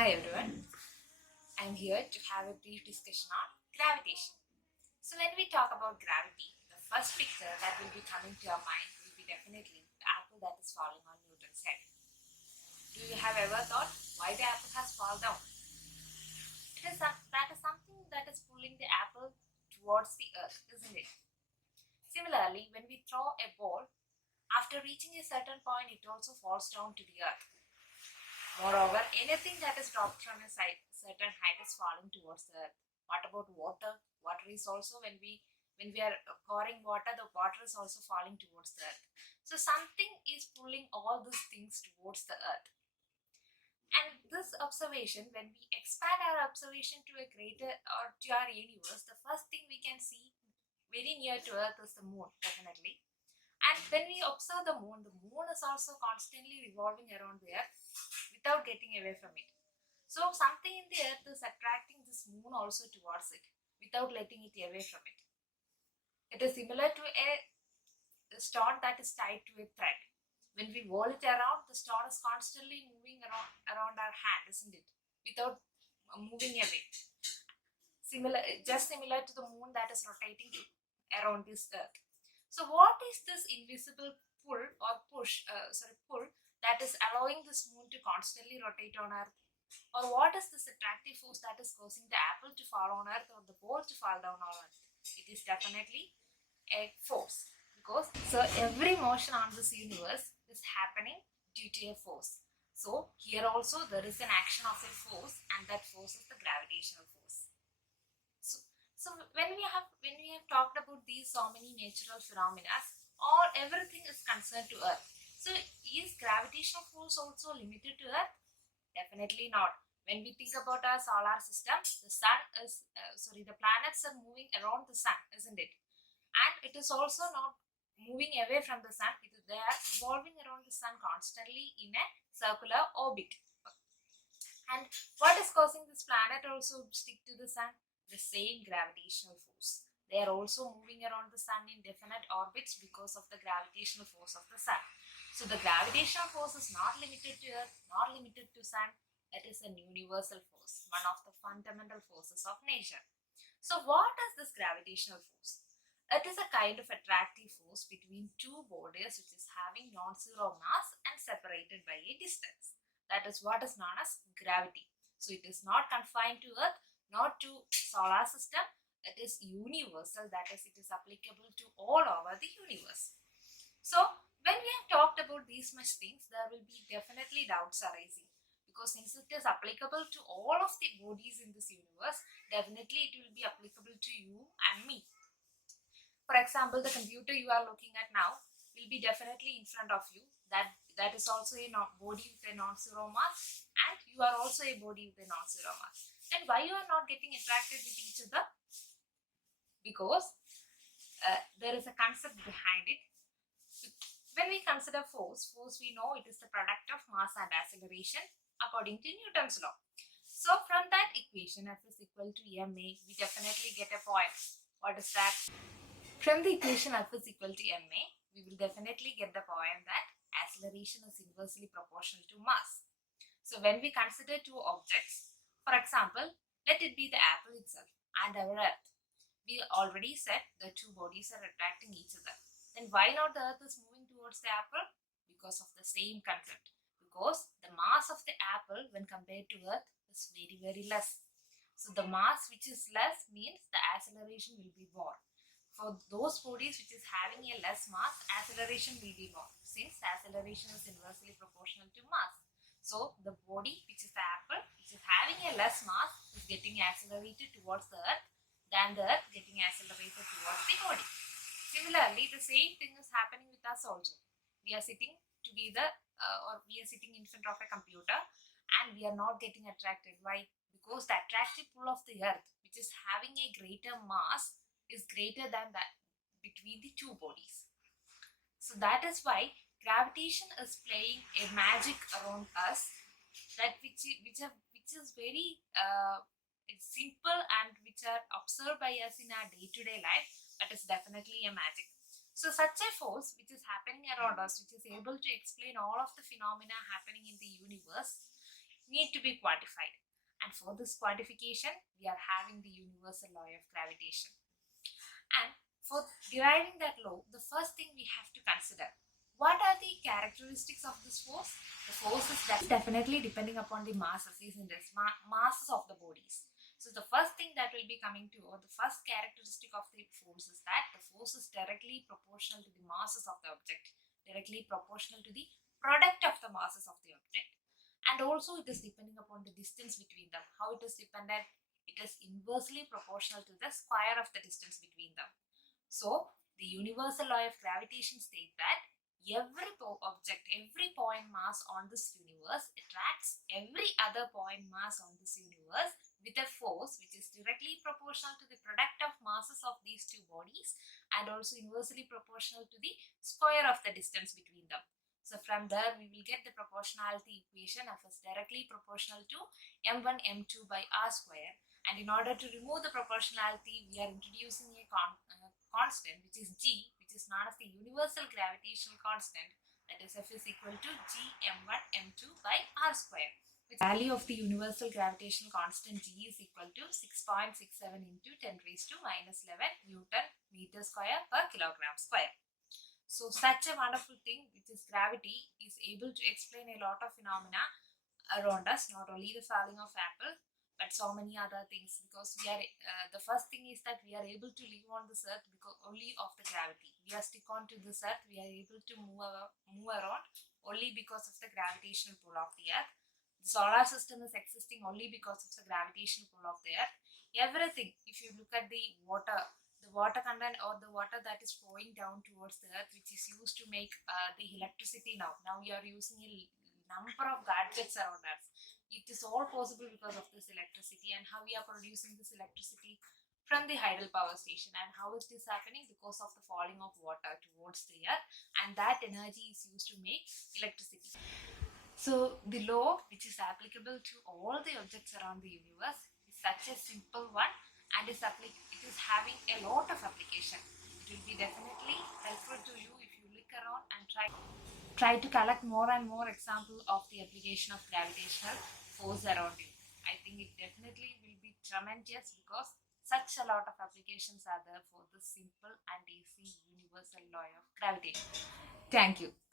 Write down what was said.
Hi everyone, I'm here to have a brief discussion on gravitation. So, when we talk about gravity, the first picture that will be coming to our mind will be definitely the apple that is falling on Newton's head. Do you have ever thought why the apple has fallen down? That is something that is pulling the apple towards the earth, isn't it? Similarly, when we throw a ball, after reaching a certain point, it also falls down to the earth. Moreover, anything that is dropped from a certain height is falling towards the earth. What about water? Water is also when we are pouring water, the water is also falling towards the earth. So something is pulling all these things towards the earth. And this observation, when we expand our observation to a greater or to our universe, the first thing we can see very near to earth is the moon, definitely. And when we observe the moon is also constantly revolving around the earth without getting away from it. So something in the earth is attracting this moon also towards it without letting it away from it. It is similar to a stone that is tied to a thread. When we whirl it around, the stone is constantly moving around our hand, isn't it? Without moving away. Just similar to the moon that is rotating around this earth. So what is this invisible pull that is allowing this moon to constantly rotate on earth? Or what is this attractive force that is causing the apple to fall on earth or the ball to fall down on earth? It is definitely a force, because every motion on this universe is happening due to a force. So here also there is an action of a force, and that force is the gravitational force. So when we have talked about these so many natural phenomena, everything is concerned to earth. So is gravitational force also limited to earth? Definitely not. When we think about our solar system, the planets are moving around the sun, isn't it? And it is also not moving away from the sun. They are revolving around the sun constantly in a circular orbit. And what is causing this planet also stick to the sun? The same gravitational force. They are also moving around the sun in definite orbits because of the gravitational force of the sun. So the gravitational force is not limited to earth, not limited to sun. It is an universal force, one of the fundamental forces of nature. So what is this gravitational force? It is a kind of attractive force between two bodies which is having non-zero mass and separated by a distance. That is what is known as gravity. So it is not confined to earth, not to solar system. It is universal, that is, it is applicable to all over the universe. So when we have talked about these much things, there will be definitely doubts arising, because since it is applicable to all of the bodies in this universe, definitely it will be applicable to you and me. For example, the computer you are looking at now will be definitely in front of you. That is also a body with a non-zero mass, and you are also a body with a non-zero mass. Then why you are not getting attracted with each other? Because there is a concept behind it. When we consider force we know it is the product of mass and acceleration according to Newton's law. So from that equation, F is equal to ma, we definitely get a point. What is that? From the equation F is equal to ma, we will definitely get the point that acceleration is inversely proportional to mass. So when we consider two objects, for example, let it be the apple itself and our earth. We already said the two bodies are attracting each other. Then why not the earth is moving towards the apple? Because of the same concept. Because the mass of the apple when compared to earth is very, very less. So the mass which is less means the acceleration will be more. For those bodies which is having a less mass, acceleration will be more, since acceleration is inversely proportional to mass. So the body which is the apple, which is having a less mass, is getting accelerated towards the earth than the earth getting accelerated towards the body. Similarly, the same thing is happening with us also. We are sitting together or we are sitting in front of a computer and we are not getting attracted. Why? Because the attractive pull of the earth, which is having a greater mass, is greater than that between the two bodies. So that is why gravitation is playing a magic around us, that which is very simple and which are observed by us in our day-to-day life, but is definitely a magic. So such a force which is happening around us, which is able to explain all of the phenomena happening in the universe, need to be quantified. And for this quantification, we are having the universal law of gravitation. And for deriving that law, the first thing we have to consider, what are the characteristics of this force? The force is definitely depending upon the masses, isn't it? Masses of the bodies. So the first thing that will be coming to, or the first characteristic of the force is that the force is directly proportional to the masses of the object, directly proportional to the product of the masses of the object. And also it is depending upon the distance between them. How it is dependent? It is inversely proportional to the square of the distance between them. So the universal law of gravitation states that every object, every point mass on this universe attracts every other point mass on this universe with a force which is directly proportional to the product of masses of these two bodies and also inversely proportional to the square of the distance between them. So from there we will get the proportionality equation of is directly proportional to m1 m2 by r square. And in order to remove the proportionality, we are introducing a constant which is g, which is known as the universal gravitational constant, that is F is equal to g m1 m2 by r square. The value of the universal gravitational constant g is equal to 6.67 into 10 raised to minus 11 Newton meter square per kilogram square. So such a wonderful thing which is gravity is able to explain a lot of phenomena around us, not only the falling of apple but so many other things, because we are the first thing is that we are able to live on this earth because only of the gravity. We are stick on to this earth, we are able to move around only because of the gravitational pull of the earth. The solar system is existing only because of the gravitational pull of the earth. Everything, if you look at the water content or the water that is flowing down towards the earth, which is used to make the electricity. Now we are using a number of gadgets around us. It is all possible because of this electricity. And how we are producing this electricity? From the hydel power station. And how is this happening? Because of the falling of water towards the earth, and that energy is used to make electricity. So the law which is applicable to all the objects around the universe is such a simple one, and it is having a lot of application. It will be definitely helpful to you if you look around and try to collect more and more examples of the application of gravitational force around you. I think it definitely will be tremendous because such a lot of applications are there for the simple and easy universal law of gravitation. Thank you.